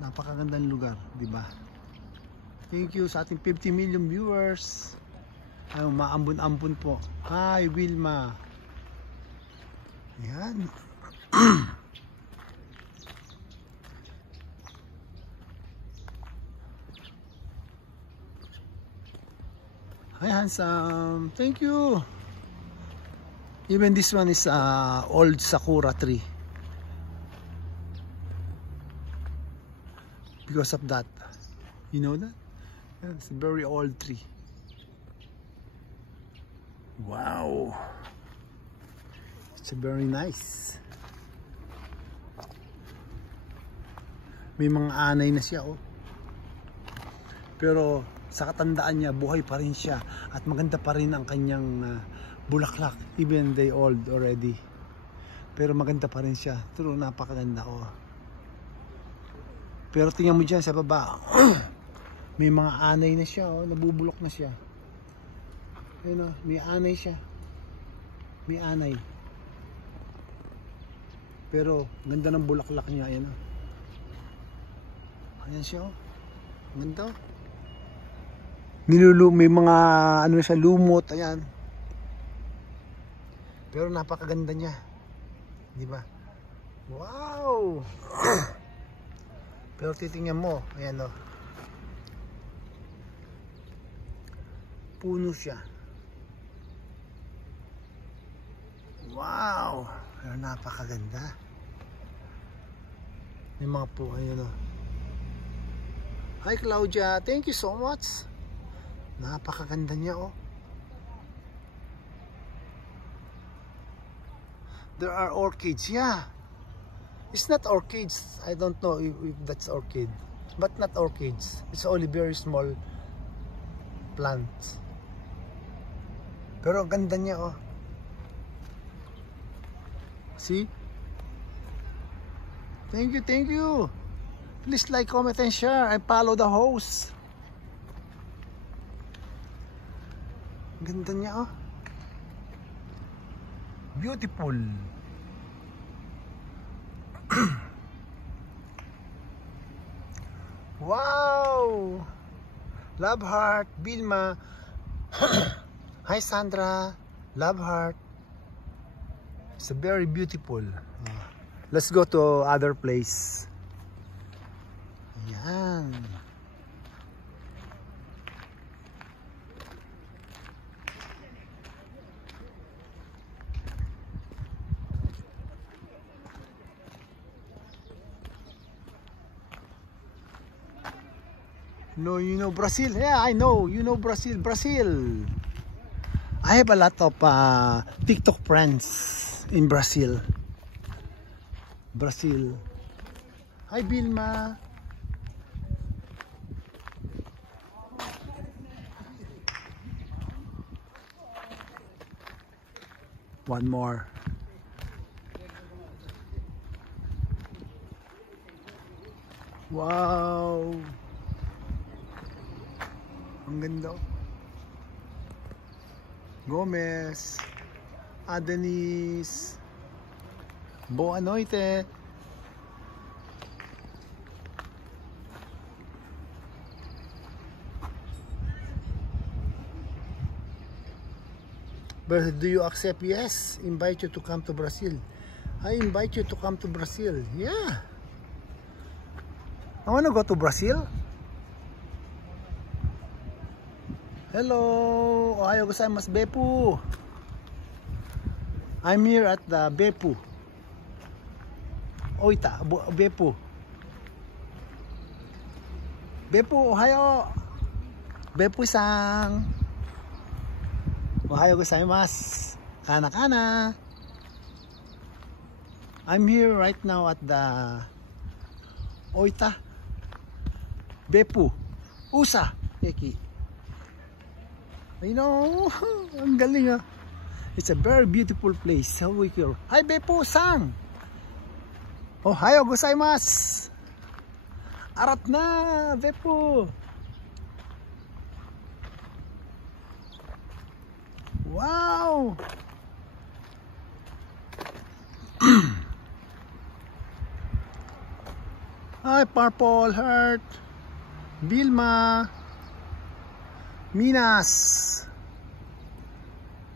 Napakagandang lugar, di ba? Thank you sa ating 50 million viewers. Ay, maambun-ambun po. Hi, Wilma. Ayan. Hi, handsome. Thank you. Even this one is old sakura tree. Because of that. You know that? It's a very old tree. Wow. It's very nice. May mga anay na siya, oh. Pero sa katandaan niya, buhay pa rin siya at maganda pa rin ang kanyang bulaklak, even they old already. Pero maganda pa rin siya. True, napakaganda, oh. Pero tingnan mo dyan sa baba. May mga anay na siya, oh. Nabubulok na siya. Ayun, oh. May anay siya. May anay. Pero ganda ng bulaklak niya. Ayan, oh. Ayan siya, oh. Ganda, oh. May mga ano siya, lumot. Ayan. Pero napakaganda niya. Di ba? Wow! Pero titingnan mo, ayan, oh. Puno siya. Wow! Pero napakaganda. May mga po, ayan, oh. Hi Claudia, thank you so much. Napakaganda niya, oh. There are orchids, yeah. It's not orchids. I don't know if that's orchid, but not orchids. It's only very small plants. Pero ang ganda niya, oh. See? Thank you, thank you. Please like, comment, and share, and follow the host. Ang ganda niya, oh. Beautiful. Wow! Love heart, Vilma. Hi Sandra, love heart. It's a very beautiful. Let's go to other place. Yan. No, you know Brazil. Yeah, I know. You know Brazil. Brazil. I have a lot of TikTok friends in Brazil. Brazil. Hi, Vilma. One more. Wow. Ang ganda. Gomez, Adenis, Boa noite. But do you accept? Yes, invite you to come to Brazil. I invite you to come to Brazil. Yeah. I want to go to Brazil. Hello, ohayo gozaimasu, Beppu. I'm here at the Beppu. Oita, Beppu. Beppu, ohayo. Beppu-san. Ohayo gozaimasu. Kana-kana. I'm here right now at the Oita. Beppu. Usa, Eki. You know, ang galing, ah. It's a very beautiful place. How we here. Hi, Beppu-san. Ohayo gozaimasu. Arat na, Beppu. Wow. Ay, Purple Heart, Vilma, Minas.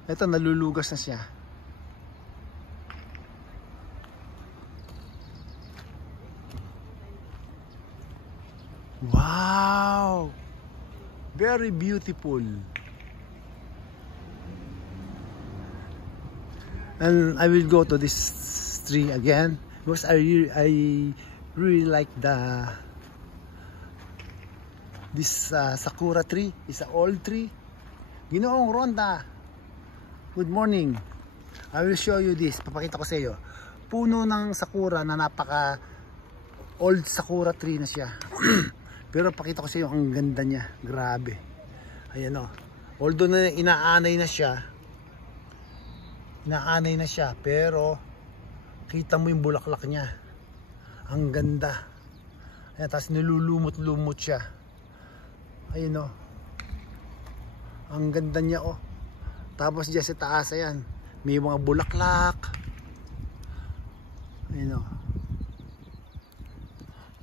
Ito, nalulugas na siya. Wow, very beautiful. And I will go to this tree again because I really like this sakura tree. It's an old tree. Ginoong Ronda, good morning. I will show you this. Papakita ko sa iyo. Puno ng sakura na napaka old sakura tree na siya. Pero pakita ko sa iyo ang ganda niya. Grabe. Ayan o. Although na inaanay na siya, pero kita mo yung bulaklak niya. Ang ganda. Ayan, tapos nilulumot-lumot siya. Ayun o. Ang ganda niya o. Tapos dyan sa taas, ayan, may mga bulaklak. Ayun o.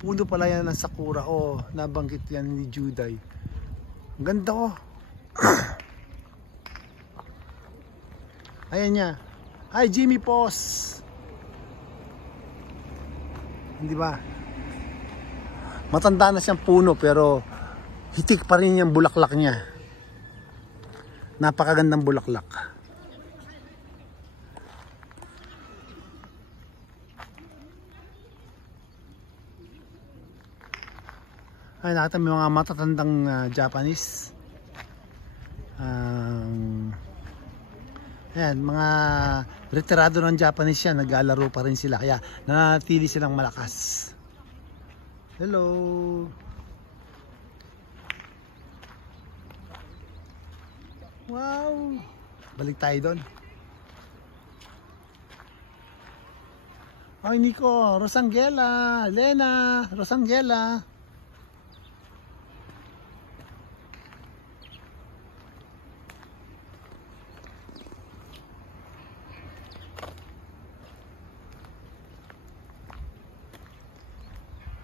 Puno pala yan ng sakura. O, nabanggit yan ni Juday. Ang ganda o. Ayan niya. Hi Jimmy Pos. Hindi ba? Matanda na siyang puno pero hitik pa rin yung bulaklak niya. Napakagandang bulaklak. Ay, nakita mo mga matatandang Japanese. Ayan, mga retirado ng Japanese yan, naglalaro pa rin sila, kaya nanatili silang malakas. Hello. Wow. Balik tayo doon. Ay, Nico, Rosangela, Lena, Rosangela.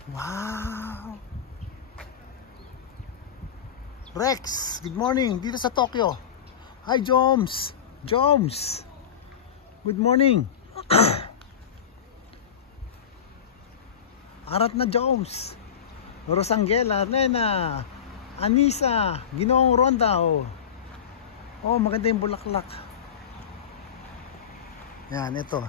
Wow! Rex, good morning dito sa Tokyo. Hi Joms! Joms! Good morning! Arat na Joms! Rosangela, Nena, Anisa, Ginoong Ronda. Oh, maganda yung bulaklak. Yan, ito.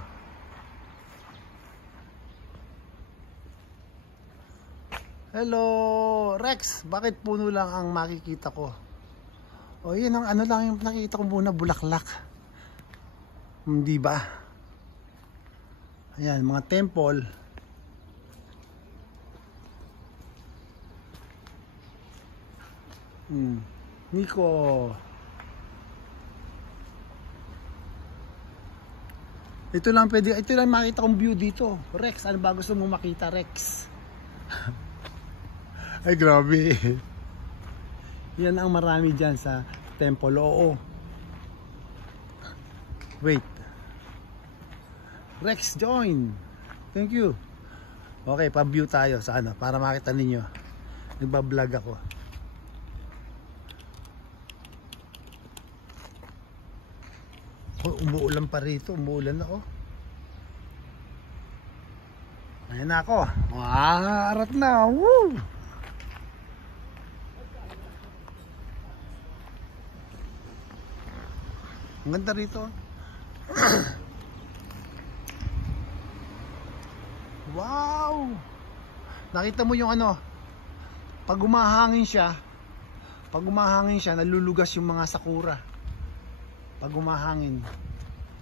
Hello, Rex. Bakit puno lang ang makikita ko? O, yun ang ano lang yung nakikita ko muna, bulaklak. Hindi ba? Ayan, mga temple. Nico. Ito lang makita kong view dito. Rex, ano ba gusto mo makita, Rex? Ay, grabe. Yan ang marami dyan sa temple. Oo. Wait. Rex, join. Thank you. Okay, pa-view tayo sa ano, para makita ninyo. Nagbablog ako. Oh, umuulan pa rito. Umuulan ako. Ayan na ako. Arat na. Woo! Ang ganda rito. Wow! Nakita mo yung ano, pag humahangin siya, nalulugas yung mga sakura. Pag humahangin,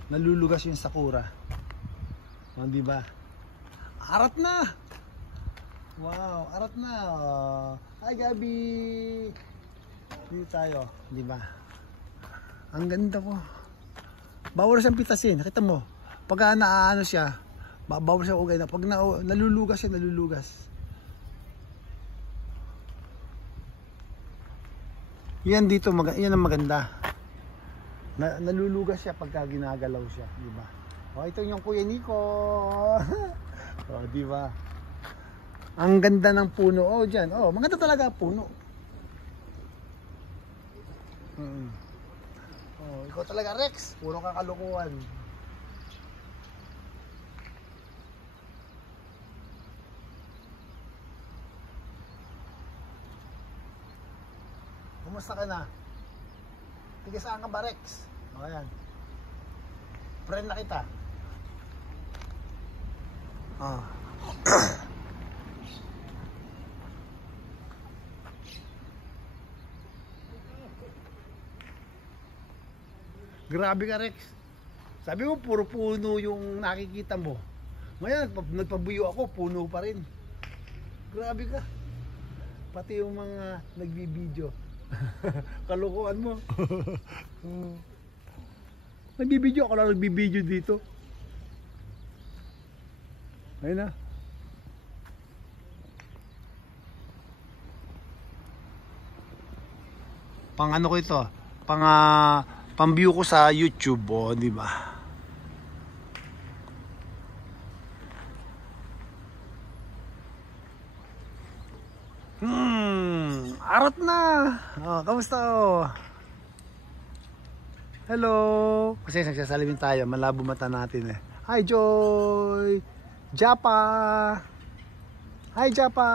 nalulugas yung sakura. O, di ba? Arat na! Wow, arat na. Hi Gabi! Dito tayo, di ba? Ang ganda ko. Bawal siyang pitasin. Nakita mo, pag naaano siya, bawal siya ugay na. Pag nalulugas siya, nalulugas. Yan dito, yan ang maganda. Nalulugas siya pagka ginagalaw siya, di ba? O, ito yung Kuya Nico. O, di ba? Ang ganda ng puno. Oh, dyan. Oh, maganda talaga ang puno. Oh, ikaw talaga, Rex. Puro kang kalukuhan. Kumusta ka na? Tiga saan ka ba, Rex? O, ayan. Friend na kita. Ah. Grabe ka, Rex. Sabi mo, puro puno yung nakikita mo. Ngayon, nagpabuyo ako, puno pa rin. Grabe ka. Pati yung mga nagbibideo. Kalukuhan mo. Nagbibideo ako lang, nagbibideo dito. Ayun na. Pang ano ko ito? Pang view ko sa YouTube, oh, di ba? Arat na. Oh, kamusta oh? Hello. Kasi nagsasalamin tayo, malabo mata natin eh. Hi Joy. Japa. Hi Japa.